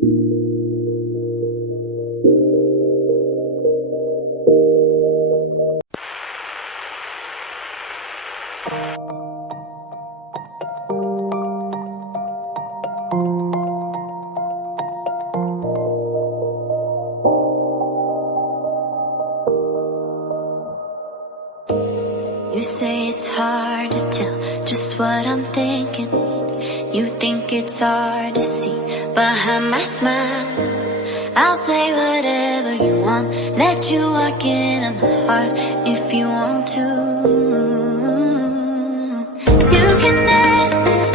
You say it's hard to tell just what I'm thinking. You think it's hard to see behind my smile. I'll say whatever you want, let you walk into my heart if you want to. You can ask me